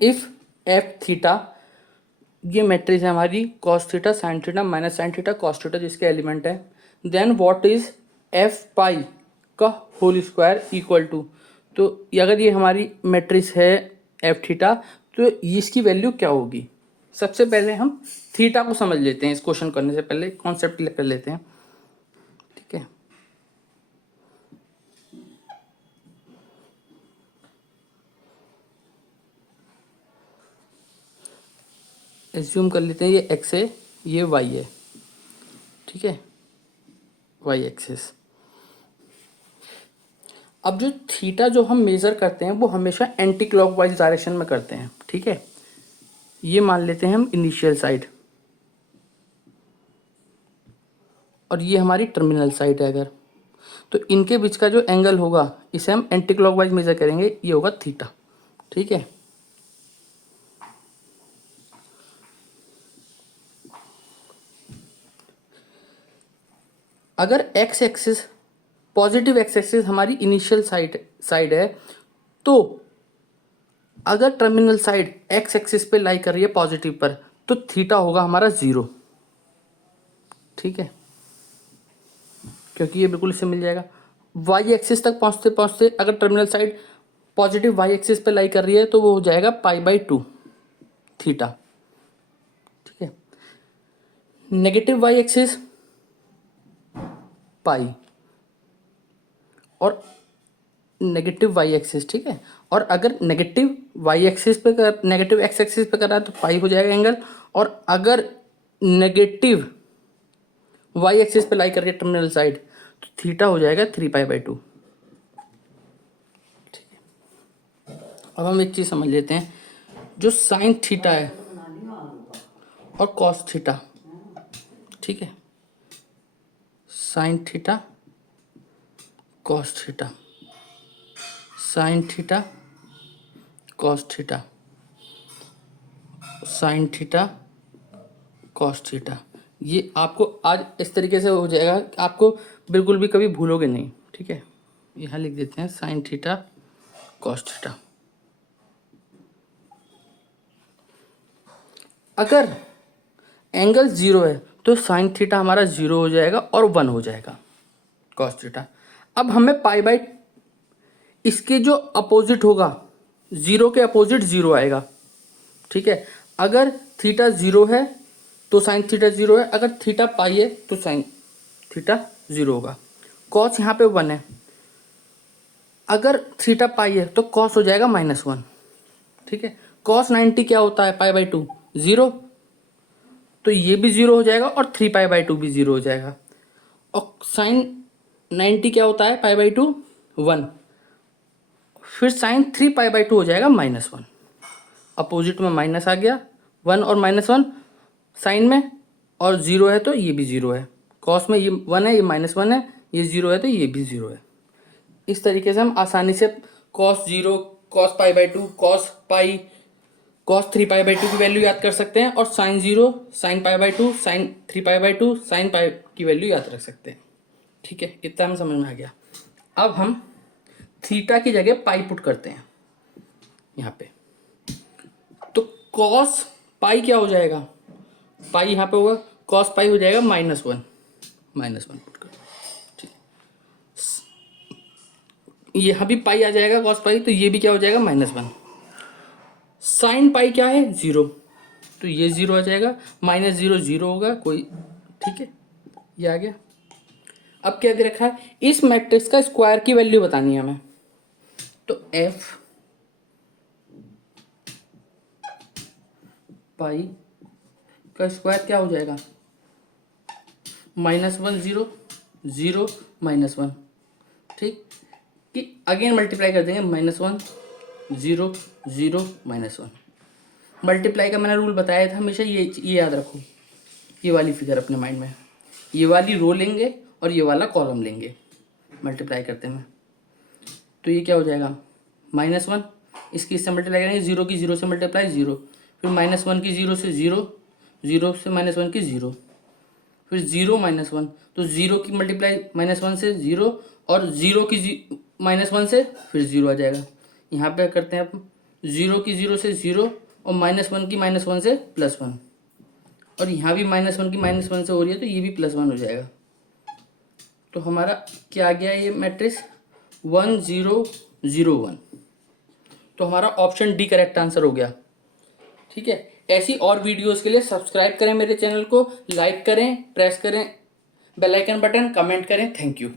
If F theta, ये matrix है हमारी cos theta sine theta minus sine theta cos theta जिसके element है, देन व्हाट इज एफ पाई का होल स्क्वायर इक्वल टू, तो अगर ये हमारी मैट्रिक्स है एफ थीटा तो इसकी वैल्यू क्या होगी। सबसे पहले हम थीटा को समझ लेते हैं, इस क्वेश्चन करने से पहले कॉन्सेप्ट क्लियर कर लेते हैं, ठीक है। एज्यूम कर लेते हैं ये एक्स है ये वाई है, ठीक है, वाई एक्सिस। अब जो थीटा जो हम मेज़र करते हैं वो हमेशा एंटी क्लॉकवाइज डायरेक्शन में करते हैं, ठीक है। ये मान लेते हैं हम इनिशियल साइड और ये हमारी टर्मिनल साइड है अगर, तो इनके बीच का जो एंगल होगा इसे हम एंटी क्लॉकवाइज मेज़र करेंगे, ये होगा थीटा, ठीक है। अगर x axis positive x axis हमारी इनिशियल साइड है, तो अगर टर्मिनल साइड एक्स एक्सिस पे लाई कर रही है पॉजिटिव पर, तो थीटा होगा हमारा 0, ठीक है, क्योंकि ये बिल्कुल इससे मिल जाएगा। वाई एक्सिस तक पहुंचते पहुंचते अगर terminal side positive Y axis पे लाई कर रही है तो वो हो जाएगा π/2 थीटा, ठीक है। नेगेटिव वाई एक्सिस पाई और नेगेटिव वाई एक्सिस, ठीक है। और अगर नेगेटिव वाई एक्सिस पे नेगेटिव एक्स एक्सिस पे कर रहा है तो पाई हो जाएगा एंगल, और अगर नेगेटिव वाई एक्सिस पे लाई कर रही है टर्मिनल साइड तो थीटा हो जाएगा 3π/2, ठीक है। अब हम एक चीज़ समझ लेते हैं, जो साइन थीटा है और कॉस थीटा, ठीक है, sine theta cos theta, sine theta cos theta, sine theta cos theta, ये आपको आज इस तरीके से हो जाएगा, आपको बिल्कुल भी कभी भूलोगे नहीं, ठीक है। यहाँ लिख देते हैं साइन थीटा कॉस थीटा। अगर एंगल 0 है तो साइन थीटा हमारा 0 हो जाएगा और 1 हो जाएगा कॉस थीटा। अब हमें π/, इसके जो अपोजिट होगा 0 के अपोजिट 0 आएगा, ठीक है। अगर थीटा 0 है तो साइन थीटा 0 है, अगर थीटा पाई है तो साइन थीटा 0 होगा। कॉस यहाँ पे 1 है, अगर थीटा पाई है तो कॉस हो जाएगा -1, ठीक है। कॉस 90 क्या होता है π/2 0, तो ये भी 0 हो जाएगा और 3π/2 भी 0 हो जाएगा। और साइन 90 क्या होता है π/2 1, फिर साइन 3π/2 हो जाएगा -1, अपोजिट में माइनस आ गया, 1 और -1 साइन में, और 0 है तो ये भी 0 है। कॉस में ये 1 है ये -1 है, ये 0 है तो ये भी 0 है। इस तरीके से हम आसानी से cos 0 cos π/2 cos pi cos 3π/2 की वैल्यू याद कर सकते हैं, और sine 0 sine π/2 sine 3π/2 sine pi की वैल्यू याद रख सकते हैं, ठीक है। इतना हम समझ में आ गया। अब हम थीटा की जगह पाई पुट करते हैं यहाँ पे, तो कॉस पाई क्या हो जाएगा, पाई यहाँ पे होगा, कॉस पाई हो जाएगा -1 पुट कर, ठीक है। यहाँ भी पाई आ जाएगा कॉस पाई, तो ये भी क्या हो जाएगा -1। साइन पाई क्या है 0, तो ये 0 आ जाएगा, -0 0 होगा कोई, ठीक है, ये आ गया। अब क्या दे रखा है, इस मैट्रिक्स का स्क्वायर की वैल्यू बतानी है हमें, तो एफ पाई का स्क्वायर क्या हो जाएगा, -1 0 0 -1, ठीक, कि अगेन मल्टीप्लाई कर देंगे -1 0 0 -1। मल्टीप्लाई का मैंने रूल बताया था, हमेशा ये याद रखो, ये वाली फिगर अपने माइंड में, ये वाली रो लेंगे और ये वाला कॉलम लेंगे मल्टीप्लाई करते हैं, तो ये क्या हो जाएगा -1, इसकी इससे मल्टीप्लाई करेंगे, 0 की 0 से मल्टीप्लाई 0, फिर -1 की 0 से 0, 0 से -1 की 0, फिर 0 -1, तो 0 की मल्टीप्लाई -1 से 0, और 0 की -1 से फिर 0 आ जाएगा। यहाँ पे करते हैं आप ज़ीरो की ज़ीरो से ज़ीरो और -1 की -1 से +1, और यहाँ भी -1 की -1 से हो रही है तो ये भी +1 हो जाएगा। तो हमारा क्या आ गया ये मैट्रिक्स 1 0 0 1। तो हमारा ऑप्शन डी करेक्ट आंसर हो गया। ठीक है, ऐसी और वीडियोस के लिए सब्सक्राइब करें मेरे चैनल को, लाइक करें, प्रेस करें बेल आइकन बटन, कमेंट करें। Thank you.